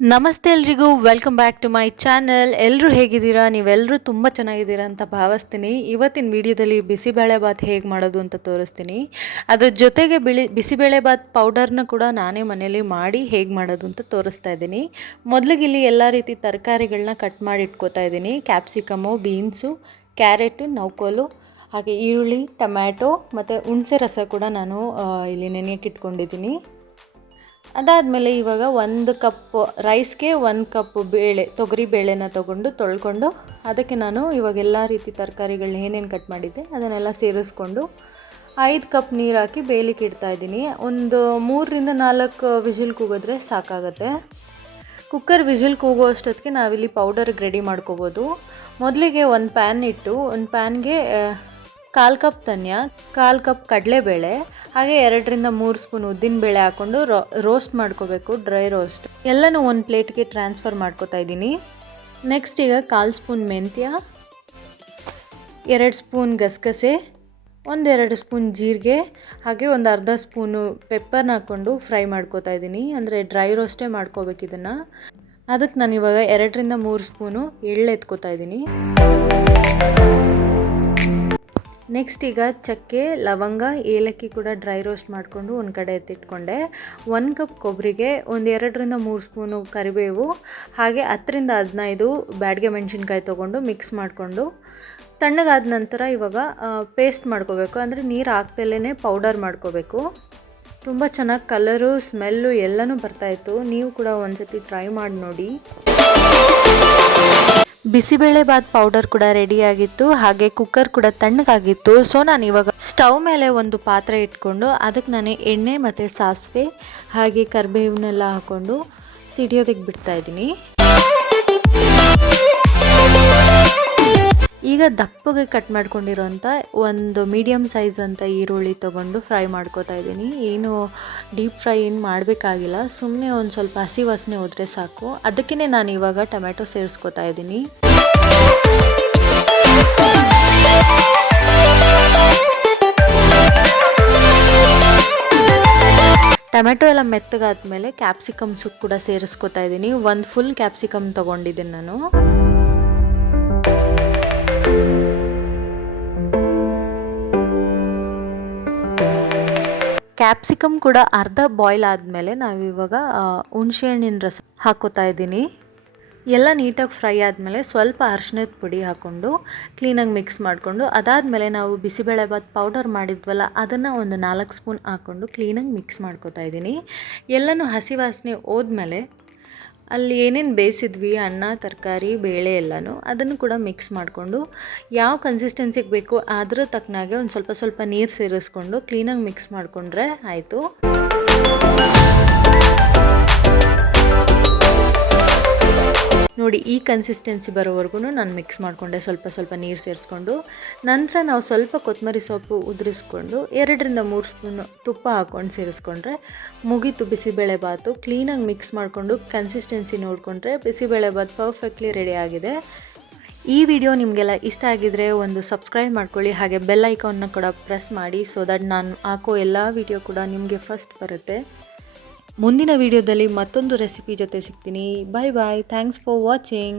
ನಮಸ್ತೆ ಎಲ್ರಿಗೂ welcome back to my channel. ಎಲ್ಲರೂ ಹೇಗಿದ್ದೀರಾ? ನೀವೆಲ್ಲರೂ ತುಂಬ ಚೆನ್ನಾಗಿದ್ದೀರಾ ಅಂತ ಭಾವಿಸ್ತೀನಿ. ಇವತ್ತಿನ ವಿಡಿಯೋದಲ್ಲಿ ಬಿಸಿಬೇಳೆಬಾತ್ ಹೇಗೆ ಮಾಡೋದು ಅಂತ ತೋರಿಸ್ತೀನಿ. ಅದ್ರ ಜೊತೆಗೆ ಬಿಸಿಬೇಳೆಬಾತ್ ಪೌಡರ್ನ ಕೂಡ ನಾನೇ ಮನೇಲಿ ಮಾಡಿ ಹೇಗೆ ಮಾಡೋದು ಅಂತ ತೋರಿಸ್ತಾ ಇದ್ದೀನಿ. ಮೊದಲಿಗೆ ಇಲ್ಲಿ ಎಲ್ಲ ರೀತಿ ತರಕಾರಿಗಳನ್ನ ಕಟ್ ಮಾಡಿ ಇಟ್ಕೋತಾ ಇದ್ದೀನಿ. ಕ್ಯಾಪ್ಸಿಕಮು, ಬೀನ್ಸು, ಕ್ಯಾರೆಟು, ನೌಕೋಲು, ಹಾಗೆ ಈರುಳ್ಳಿ, ಟೊಮ್ಯಾಟೊ ಮತ್ತು ಹುಣಸೆ ರಸ ಕೂಡ ನಾನು ಇಲ್ಲಿ ನೆನೆಯಕ್ಕೆ ಇಟ್ಕೊಂಡಿದ್ದೀನಿ. ಅದಾದಮೇಲೆ ಇವಾಗ 1 ಕಪ್ ರೈಸ್ಗೆ 1 ಕಪ್ ತೊಗರಿ ಬೇಳೆನ ತೊಗೊಂಡು ತೊಳ್ಕೊಂಡು ಅದಕ್ಕೆ ನಾನು ಇವಾಗ ಎಲ್ಲ ರೀತಿ ತರಕಾರಿಗಳನ್ನ ಏನೇನು ಕಟ್ ಮಾಡಿದ್ದೆ ಅದನ್ನೆಲ್ಲ ಸೇರಿಸ್ಕೊಂಡು 5 ಕಪ್ ನೀರು ಹಾಕಿ ಬೇಯಲಿಕ್ಕೆ ಇಡ್ತಾಯಿದ್ದೀನಿ. ಒಂದು 3ರಿಂದ 4 ವಿಜಿಲ್ ಕೂಗಿದ್ರೆ ಸಾಕಾಗತ್ತೆ. ಕುಕ್ಕರ್ ವಿಜಿಲ್ ಕೂಗೋ ಅಷ್ಟೊತ್ತಿಗೆ ನಾವಿಲ್ಲಿ ಪೌಡರ್ಗೆ ರೆಡಿ ಮಾಡ್ಕೋಬೋದು. ಮೊದಲಿಗೆ ಒಂದು ಪ್ಯಾನ್ ಇಟ್ಟು ಒಂದು ಪ್ಯಾನ್ಗೆ 1/4 ಕಪ್ ಧನಿಯಾ, 1/4 ಕಪ್ ಕಡಲೆಬೇಳೆ, ಹಾಗೆ 2ರಿಂದ 3 ಸ್ಪೂನ್ ಉದ್ದಿನಬೇಳೆ ಹಾಕ್ಕೊಂಡು ರೋಸ್ಟ್ ಮಾಡ್ಕೋಬೇಕು, ಡ್ರೈ ರೋಸ್ಟ್. ಎಲ್ಲನೂ ಒಂದು ಪ್ಲೇಟ್ಗೆ ಟ್ರಾನ್ಸ್ಫರ್ ಮಾಡ್ಕೋತಾ ಇದ್ದೀನಿ. ನೆಕ್ಸ್ಟ್ ಈಗ 1/4 ಸ್ಪೂನ್ ಮೆಂತ್ಯ, 2 ಸ್ಪೂನ್ ಗಸಗಸೆ, 1-2 ಸ್ಪೂನ್ ಜೀರಿಗೆ, ಹಾಗೆ ಒಂದು ಅರ್ಧ ಸ್ಪೂನು ಪೆಪ್ಪರ್ನ ಹಾಕ್ಕೊಂಡು ಫ್ರೈ ಮಾಡ್ಕೋತಾ ಇದ್ದೀನಿ. ಅಂದರೆ ಡ್ರೈ ರೋಸ್ಟೇ ಮಾಡ್ಕೋಬೇಕು ಇದನ್ನು. ಅದಕ್ಕೆ ನಾನು ಇವಾಗ 2ರಿಂದ 3 ಸ್ಪೂನು ಎಳ್ಳು ಎತ್ಕೋತಾ ಇದ್ದೀನಿ. ನೆಕ್ಸ್ಟ್ ಈಗ ಚಕ್ಕೆ, ಲವಂಗ, ಏಲಕ್ಕಿ ಕೂಡ ಡ್ರೈ ರೋಸ್ಟ್ ಮಾಡಿಕೊಂಡು ಒಂದು ಕಡೆ ಎತ್ತಿಟ್ಕೊಂಡೆ. 1 ಕಪ್ ಕೊಬ್ಬರಿಗೆ 2ರಿಂದ 3 ಸ್ಪೂನು ಕರಿಬೇವು, ಹಾಗೆ 10ರಿಂದ 15 ಬ್ಯಾಡಗೆ ಮೆಣಸಿನ್ಕಾಯಿ ತೊಗೊಂಡು ಮಿಕ್ಸ್ ಮಾಡಿಕೊಂಡು ತಣ್ಣಗಾದ ನಂತರ ಇವಾಗ ಪೇಸ್ಟ್ ಮಾಡ್ಕೋಬೇಕು. ಅಂದರೆ ನೀರು ಹಾಕ್ದಲೇ ಪೌಡರ್ ಮಾಡ್ಕೋಬೇಕು. ತುಂಬ ಚೆನ್ನಾಗಿ ಕಲರು, ಸ್ಮೆಲ್ಲು ಎಲ್ಲನೂ ಬರ್ತಾಯಿತ್ತು. ನೀವು ಕೂಡ ಒಂದ್ಸತಿ ಟ್ರೈ ಮಾಡಿ ನೋಡಿ. ಬಿಸಿಬೇಳೆಬಾತ್ ಪೌಡರ್ ಕೂಡ ರೆಡಿಯಾಗಿತ್ತು, ಹಾಗೆ ಕುಕ್ಕರ್ ಕೂಡ ತಣ್ಣಗಾಗಿತ್ತು. ಸೊ ನಾನು ಇವಾಗ ಸ್ಟವ್ ಮೇಲೆ ಒಂದು ಪಾತ್ರೆ ಇಟ್ಕೊಂಡು ಅದಕ್ಕೆ ನಾನು ಎಣ್ಣೆ ಮತ್ತು ಸಾಸಿವೆ ಹಾಗೆ ಕರಿಬೇವನ್ನೆಲ್ಲ ಹಾಕ್ಕೊಂಡು ಸಿಡಿಯೋದಕ್ಕೆ ಬಿಡ್ತಾ ಇದ್ದೀನಿ. ಈಗ ದಪ್ಪಗೆ ಕಟ್ ಮಾಡ್ಕೊಂಡಿರೋಂಥ ಒಂದು ಮೀಡಿಯಮ್ ಸೈಜ್ ಅಂತ ಈರುಳ್ಳಿ ತೊಗೊಂಡು ಫ್ರೈ ಮಾಡ್ಕೋತಾ ಇದ್ದೀನಿ. ಏನು ಡೀಪ್ ಫ್ರೈ ಏನು ಮಾಡಬೇಕಾಗಿಲ್ಲ, ಸುಮ್ಮನೆ ಒಂದು ಸ್ವಲ್ಪ ಹಸಿ ವಾಸನೆ ಹೋದರೆ ಸಾಕು. ಅದಕ್ಕೇ ನಾನು ಇವಾಗ ಟೊಮೆಟೊ ಸೇರಿಸ್ಕೋತಾ ಇದ್ದೀನಿ. ಟೊಮೆಟೊ ಎಲ್ಲ ಮೆತ್ತಗಾದ್ಮೇಲೆ ಕ್ಯಾಪ್ಸಿಕಮ್ಸು ಕೂಡ ಸೇರಿಸ್ಕೋತಾ ಇದ್ದೀನಿ. ಒಂದು ಫುಲ್ ಕ್ಯಾಪ್ಸಿಕಮ್ ತೊಗೊಂಡಿದ್ದೀನಿ ನಾನು. ಕ್ಯಾಪ್ಸಿಕಮ್ ಕೂಡ ಅರ್ಧ ಬಾಯ್ಲ್ ಆದಮೇಲೆ ನಾವಿವಾಗ ಹುಣಸೆಹಣ್ಣಿನ ರಸ ಹಾಕ್ಕೋತಾ ಇದ್ದೀನಿ. ಎಲ್ಲ ನೀಟಾಗಿ ಫ್ರೈ ಆದಮೇಲೆ ಸ್ವಲ್ಪ ಅರಿಶಿಣದ ಪುಡಿ ಹಾಕ್ಕೊಂಡು ಕ್ಲೀನಾಗಿ ಮಿಕ್ಸ್ ಮಾಡಿಕೊಂಡು ಅದಾದಮೇಲೆ ನಾವು ಬಿಸಿಬೇಳೆಬಾತ್ ಪೌಡರ್ ಮಾಡಿದ್ವಲ್ಲ ಅದನ್ನು ಒಂದು 4 ಸ್ಪೂನ್ ಹಾಕ್ಕೊಂಡು ಕ್ಲೀನಾಗಿ ಮಿಕ್ಸ್ ಮಾಡ್ಕೋತಾ ಇದ್ದೀನಿ. ಎಲ್ಲನೂ ಹಸಿ ವಾಸನೆ ಹೋದ್ಮೇಲೆ ಅಲ್ಲಿ ಏನೇನು ಬೇಯಿಸಿದ್ವಿ, ಅನ್ನ, ತರಕಾರಿ, ಬೇಳೆ ಎಲ್ಲನೂ ಅದನ್ನು ಕೂಡ ಮಿಕ್ಸ್ ಮಾಡಿಕೊಂಡು ಯಾವ ಕನ್ಸಿಸ್ಟೆನ್ಸಿಗೆ ಬೇಕು ಅದರ ತಕ್ಕನಾಗೆ ಒಂದು ಸ್ವಲ್ಪ ನೀರು ಸೇರಿಸ್ಕೊಂಡು ಕ್ಲೀನಾಗಿ ಮಿಕ್ಸ್ ಮಾಡಿಕೊಂಡ್ರೆ ಆಯಿತು. ನೋಡಿ, ಈ ಕನ್ಸಿಸ್ಟೆನ್ಸಿ ಬರೋವರೆಗೂ ನಾನು ಮಿಕ್ಸ್ ಮಾಡಿಕೊಂಡೆ, ಸ್ವಲ್ಪ ನೀರು ಸೇರಿಸ್ಕೊಂಡು. ನಂತರ ನಾವು ಸ್ವಲ್ಪ ಕೊತ್ತಂಬರಿ ಸೊಪ್ಪು ಉದುರಿಸ್ಕೊಂಡು 2ರಿಂದ 3 ಸ್ಪೂನು ತುಪ್ಪ ಹಾಕ್ಕೊಂಡು ಸೇರಿಸ್ಕೊಂಡ್ರೆ ಮುಗೀತು ಬಿಸಿಬೇಳೆಬಾತು. ಕ್ಲೀನಾಗಿ ಮಿಕ್ಸ್ ಮಾಡಿಕೊಂಡು ಕನ್ಸಿಸ್ಟೆನ್ಸಿ ನೋಡಿಕೊಂಡ್ರೆ ಬಿಸಿಬೇಳೆಬಾತ್ ಪರ್ಫೆಕ್ಟ್ಲಿ ರೆಡಿ ಆಗಿದೆ. ಈ ವಿಡಿಯೋ ನಿಮಗೆಲ್ಲ ಇಷ್ಟ ಆಗಿದರೆ ಒಂದು ಸಬ್ಸ್ಕ್ರೈಬ್ ಮಾಡ್ಕೊಳ್ಳಿ, ಹಾಗೆ ಬೆಲ್ ಐಕಾನ್ನ ಕೂಡ ಪ್ರೆಸ್ ಮಾಡಿ, ಸೊ ದಟ್ ನಾನು ಹಾಕೋ ಎಲ್ಲ ವಿಡಿಯೋ ಕೂಡ ನಿಮಗೆ ಫಸ್ಟ್ ಬರುತ್ತೆ. ಮುಂದಿನ ವಿಡಿಯೋದಲ್ಲಿ ಮತ್ತೊಂದು ರೆಸಿಪಿ ಜೊತೆ ಸಿಗ್ತೀನಿ. Bye bye. Thanks for watching.